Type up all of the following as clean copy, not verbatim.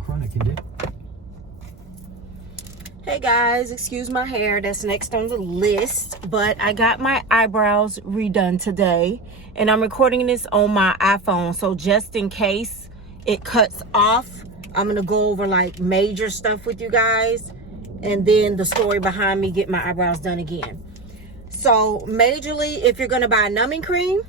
chronic condition. Hey guys, excuse my hair, that's next on the list, but I got my eyebrows redone today and I'm recording this on my iPhone, so just in case it cuts off, I'm gonna go over like major stuff with you guys and then the story behind me getting my eyebrows done again. So majorly, if you're gonna buy a numbing cream,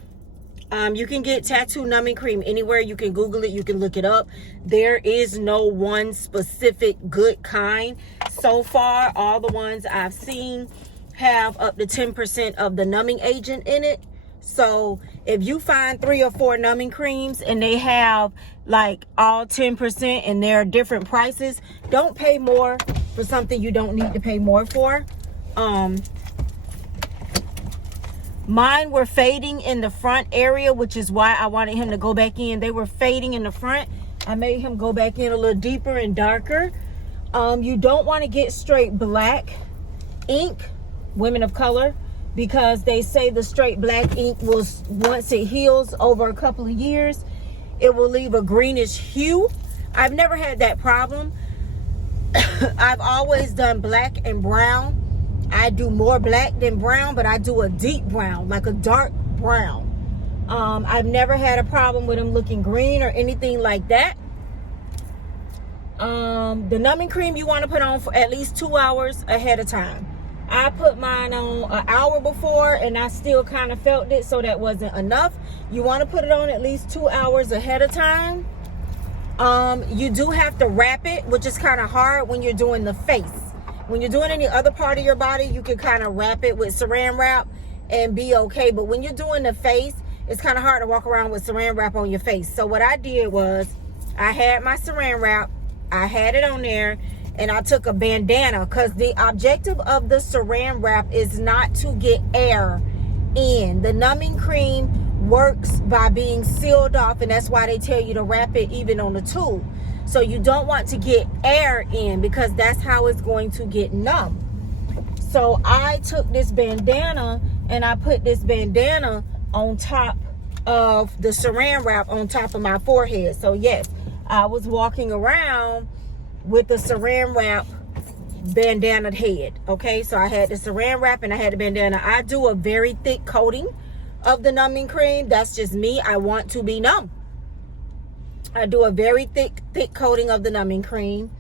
you can get tattoo numbing cream anywhere. You can Google it, you can look it up. There is no one specific good kind. So far, all the ones I've seen have up to 10% of the numbing agent in it. So if you find 3 or 4 numbing creams and they have like all 10% and they're different prices, don't pay more for something you don't need to pay more for. Mine were fading in the front area, which is why I wanted him to go back in. They were fading in the front. I made him go back in a little deeper and darker. You don't want to get straight black ink, women of color, because they say the straight black ink will, once it heals over a couple of years, it will leave a greenish hue. I've never had that problem. I've always done black and brown. I do more black than brown, but I do a deep brown, like a dark brown. I've never had a problem with them looking green or anything like that. The numbing cream you want to put on for at least 2 hours ahead of time. I put mine on an hour before and I still kind of felt it, so that wasn't enough. You want to put it on at least 2 hours ahead of time. You do have to wrap it, which is kind of hard when you're doing the face. When you're doing any other part of your body, you can kind of wrap it with saran wrap and be okay. But when you're doing the face, it's kind of hard to walk around with saran wrap on your face. So what I did was I had my saran wrap, I had it on there, and I took a bandana, because the objective of the saran wrap is not to get air in. The numbing cream works by being sealed off, and that's why they tell you to wrap it even on the tube. So you don't want to get air in, because that's how it's going to get numb. So I took this bandana and I put this bandana on top of the saran wrap on top of my forehead. So yes, I was walking around with the saran wrap bandana head. Okay, so I had the saran wrap and I had the bandana. I do a very thick coating of the numbing cream. That's just me. I want to be numb. I do a very thick coating of the numbing cream,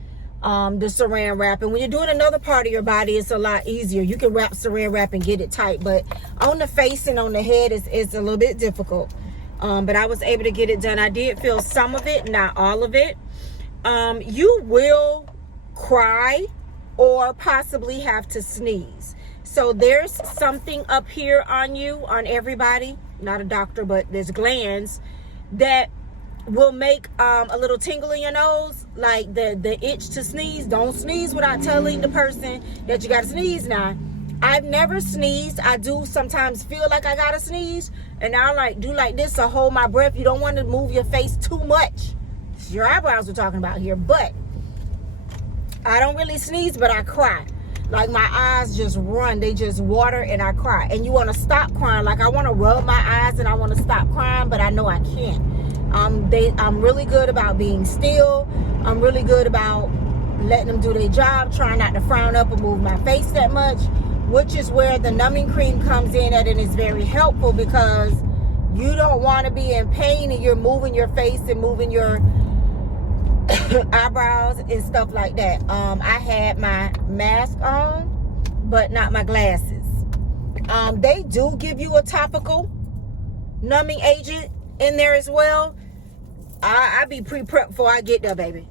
the saran wrap. And when you're doing another part of your body, it's a lot easier. You can wrap saran wrap and get it tight. But on the face and on the head, it's a little bit difficult. But I was able to get it done. I did feel some of it, not all of it. You will cry or possibly have to sneeze. So there's something up here on you, on everybody. Not a doctor, but there's glands that will make a little tingle in your nose, like the itch to sneeze. Don't sneeze without telling the person that you gotta sneeze. Now, I've never sneezed. I do sometimes feel like I gotta sneeze, and I like do like this to hold my breath. You don't want to move your face too much. It's your eyebrows we're talking about here. But I don't really sneeze, but I cry. Like my eyes just run, they just water, and I cry. And you want to stop crying. Like I want to rub my eyes and I want to stop crying, but I know I can't. I'm really good about being still. I'm really good about letting them do their job, trying not to frown up or move my face that much, which is where the numbing cream comes in at, and is very helpful, because you don't want to be in pain and you're moving your face and moving your eyebrows and stuff like that. I had my mask on, but not my glasses. They do give you a topical numbing agent in there as well. I be pre-prepped before I get there, baby.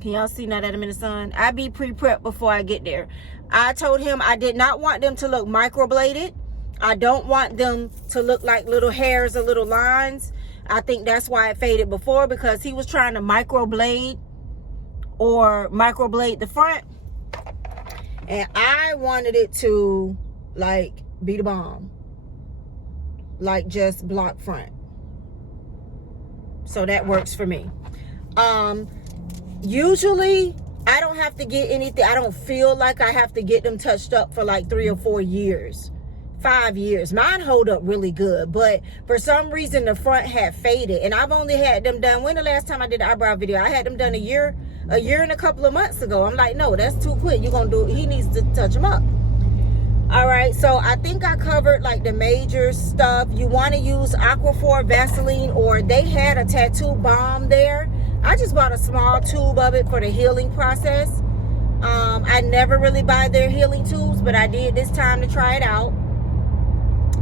Can y'all see now that I'm in the sun? I be pre-prepped before I get there. I told him I did not want them to look microbladed. I don't want them to look like little hairs or little lines. I think that's why it faded before, because he was trying to microblade the front, and I wanted it to like be the bomb, like just block front. So that works for me. Usually I don't have to get anything. I don't feel like I have to get them touched up for like 3 or 4 years, 5 years. Mine hold up really good, but for some reason the front had faded, and I've only had them done, when the last time I did the eyebrow video, I had them done a year a year and a couple of months ago. I'm like, no, that's too quick. You're going to do, he needs to touch him up. All right, so I think I covered like the major stuff. You want to use Aquaphor Vaseline, or they had a tattoo balm there. I just bought a small tube of it for the healing process. I never really buy their healing tubes, but I did this time to try it out.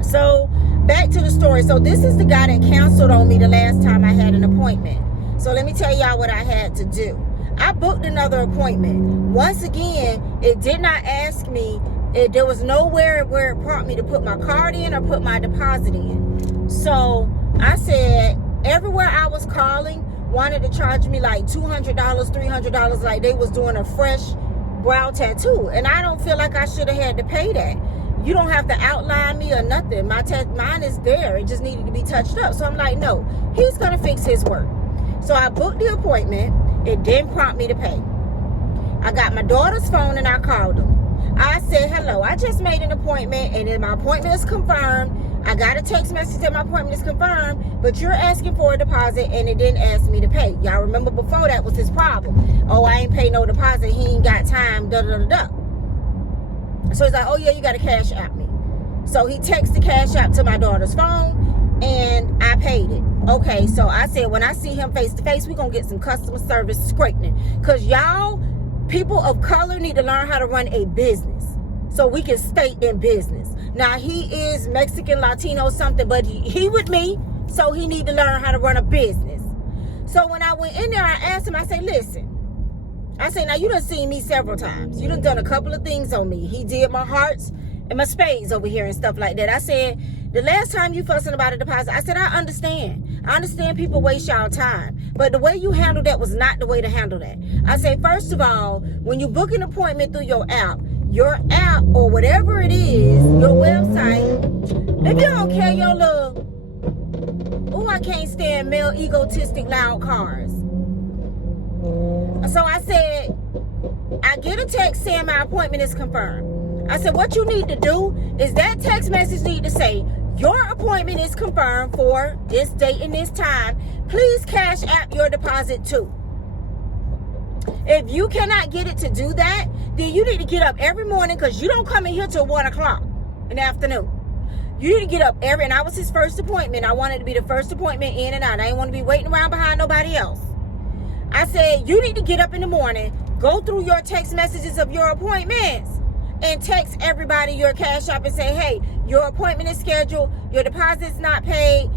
So back to the story. So this is the guy that canceled on me the last time I had an appointment. So let me tell y'all what I had to do. I booked another appointment. Once again, it did not ask me. There was nowhere where it prompted me to put my card in or put my deposit in. So I said, everywhere I was calling wanted to charge me like $200, $300, like they was doing a fresh brow tattoo. And I don't feel like I should have had to pay that. You don't have to outline me or nothing. Mine is there. It just needed to be touched up. So I'm like, no, he's going to fix his work. So I booked the appointment. It didn't prompt me to pay. I got my daughter's phone and I called him. I said, hello, I just made an appointment and then my appointment is confirmed. I got a text message that my appointment is confirmed, but you're asking for a deposit and it didn't ask me to pay. Y'all remember before that was his problem. Oh, I ain't pay no deposit. He ain't got time, da-da-da-da. So he's like, oh yeah, you got to cash app me. So he texted the cash app to my daughter's phone and I paid it. Okay, so I said, when I see him face to face, we're going to get some customer service straightening. Because y'all, people of color, need to learn how to run a business so we can stay in business. Now, he is Mexican, Latino, something, but he with me, so he need to learn how to run a business. So when I went in there, I asked him, I said, listen, I said, now you done seen me several times. You done a couple of things on me. He did my hearts and my spades over here and stuff like that. I said, the last time you fussing about a deposit, I said, I understand. I understand people waste y'all time. But the way you handled that was not the way to handle that. I said, first of all, when you book an appointment through your app or whatever it is, your website, if you don't care your little, oh, I can't stand male egotistic loud cars. So I said, I get a text saying my appointment is confirmed. I said, what you need to do is that text message need to say, your appointment is confirmed for this date and this time. Please cash app your deposit too. If you cannot get it to do that, then you need to get up every morning, because you don't come in here till 1 o'clock in the afternoon. You need to get up and I was his first appointment. I wanted to be the first appointment in and out. I didn't want to be waiting around behind nobody else. I said, you need to get up in the morning, go through your text messages of your appointments, and text everybody your cash app and say, hey, your appointment is scheduled, your deposit's not paid,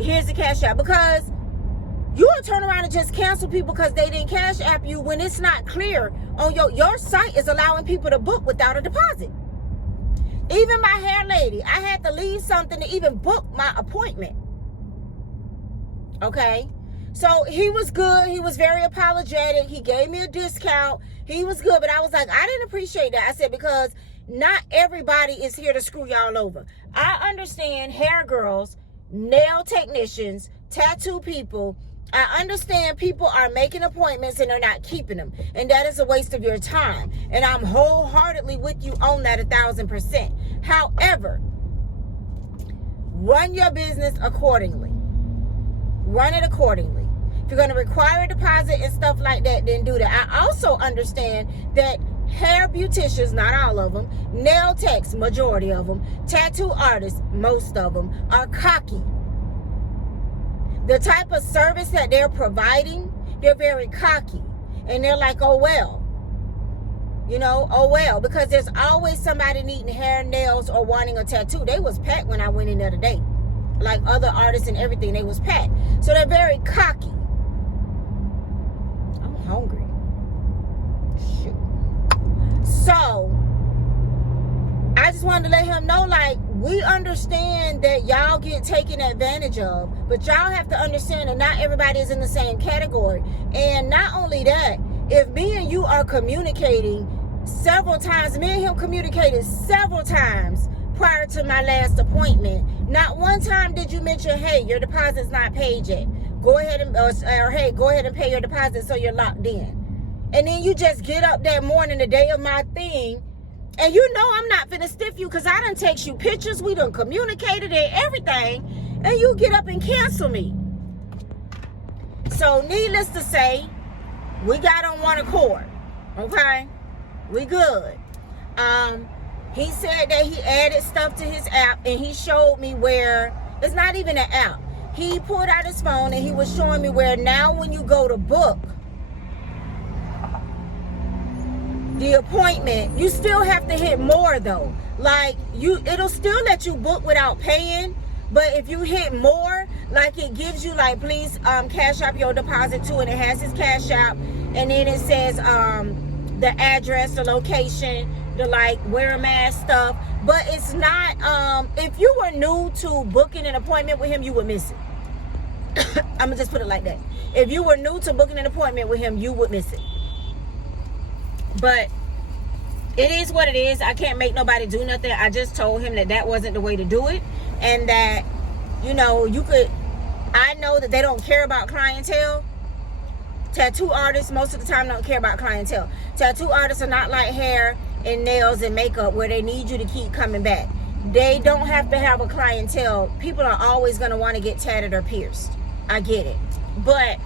here's the cash app. Because you will turn around and just cancel people because they didn't cash app you when it's not clear on your site is allowing people to book without a deposit. Even my hair lady, I had to leave something to even book my appointment. Okay? So he was good. He was very apologetic. He gave me a discount. He was good. But I was like, I didn't appreciate that. I said, because not everybody is here to screw y'all over. I understand hair girls, nail technicians, tattoo people. I understand people are making appointments and they're not keeping them. And that is a waste of your time. And I'm wholeheartedly with you on that 1,000%. However, run your business accordingly. Run it accordingly. If you're going to require a deposit and stuff like that, then do that. I also understand that hair beauticians, not all of them, nail techs, majority of them, tattoo artists, most of them, are cocky. The type of service that they're providing, they're very cocky. And they're like, oh, well. You know, oh, well. Because there's always somebody needing hair, nails, or wanting a tattoo. They was packed when I went in there today. Like other artists and everything, they was packed. So they're very cocky. I'm hungry. Shoot. So, I just wanted to let him know, like, we understand that y'all get taken advantage of, but y'all have to understand that not everybody is in the same category. And not only that, if me and you are communicating several times, me and him communicated several times prior to my last appointment, not one time did you mention, hey, your deposit's not paid yet. Go ahead and, or hey, go ahead and pay your deposit so you're locked in. And then you just get up that morning, the day of my thing, and you know I'm not finna stiff you because I done text you pictures, we done communicated and everything, and you get up and cancel me. So needless to say, We got on one accord. Okay? We good. He said that he added stuff to his app, and he showed me where it's not even an app. He pulled out his phone and he was showing me where now when you go to book the appointment, you still have to hit more though. Like it'll still let you book without paying, but if you hit more, like it gives you like, please cash out your deposit to, and it has his cash out, and then it says the address, the location, the like wear a mask stuff. But it's not if you were new to booking an appointment with him, you would miss it. I'm gonna just put it like that. If you were new to booking an appointment with him, you would miss it. But it is what it is. I can't make nobody do nothing. I just told him that wasn't the way to do it, and that, you know, I know that they don't care about clientele. Tattoo artists most of the time don't care about clientele. Tattoo artists are not like hair and nails and makeup where they need you to keep coming back. They don't have to have a clientele. People are always going to want to get tatted or pierced. I get it. But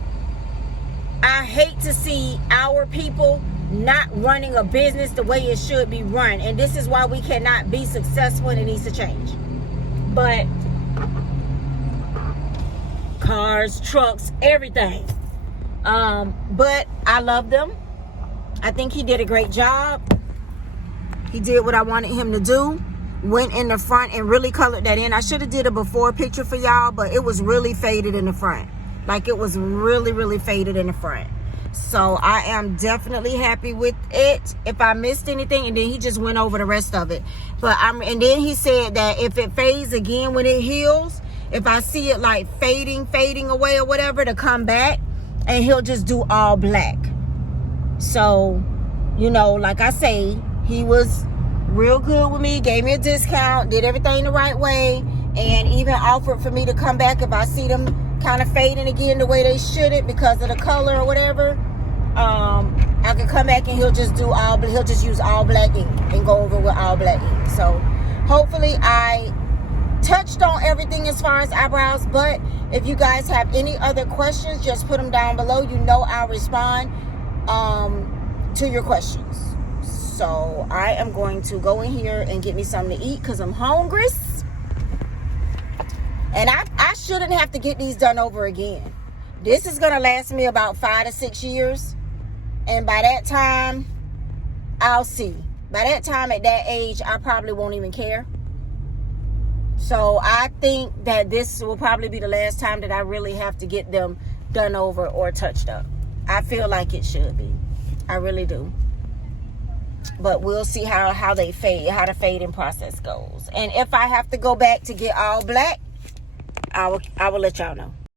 I hate to see our people not running a business the way it should be run. And this is why we cannot be successful, and it needs to change. But cars, trucks, everything. But I love them. I think he did a great job. He did what I wanted him to do. Went in the front and really colored that in. I should have did a before picture for y'all, but it was really faded in the front. Like it was really, really faded in the front. So I am definitely happy with it. If I missed anything, and then he just went over the rest of it. And then he said that if it fades again when it heals, if I see it like fading away or whatever, to come back, and he'll just do all black. So, you know, like I say, he was real good with me, gave me a discount, did everything the right way, and even offered for me to come back if I see them kind of fading again the way they shouldn't because of the color or whatever. I could come back and he'll just use all black ink and go over with all black ink. So hopefully I touched on everything as far as eyebrows, but if you guys have any other questions, just put them down below. You know I'll respond to your questions. So I am going to go in here and get me something to eat because I'm hungry. And I shouldn't have to get these done over again. This is going to last me about 5 to 6 years. And by that time, I'll see. By that time, at that age, I probably won't even care. So I think that this will probably be the last time that I really have to get them done over or touched up. I feel like it should be. I really do. But we'll see how they fade, how the fading process goes. And if I have to go back to get all black, I will let y'all know.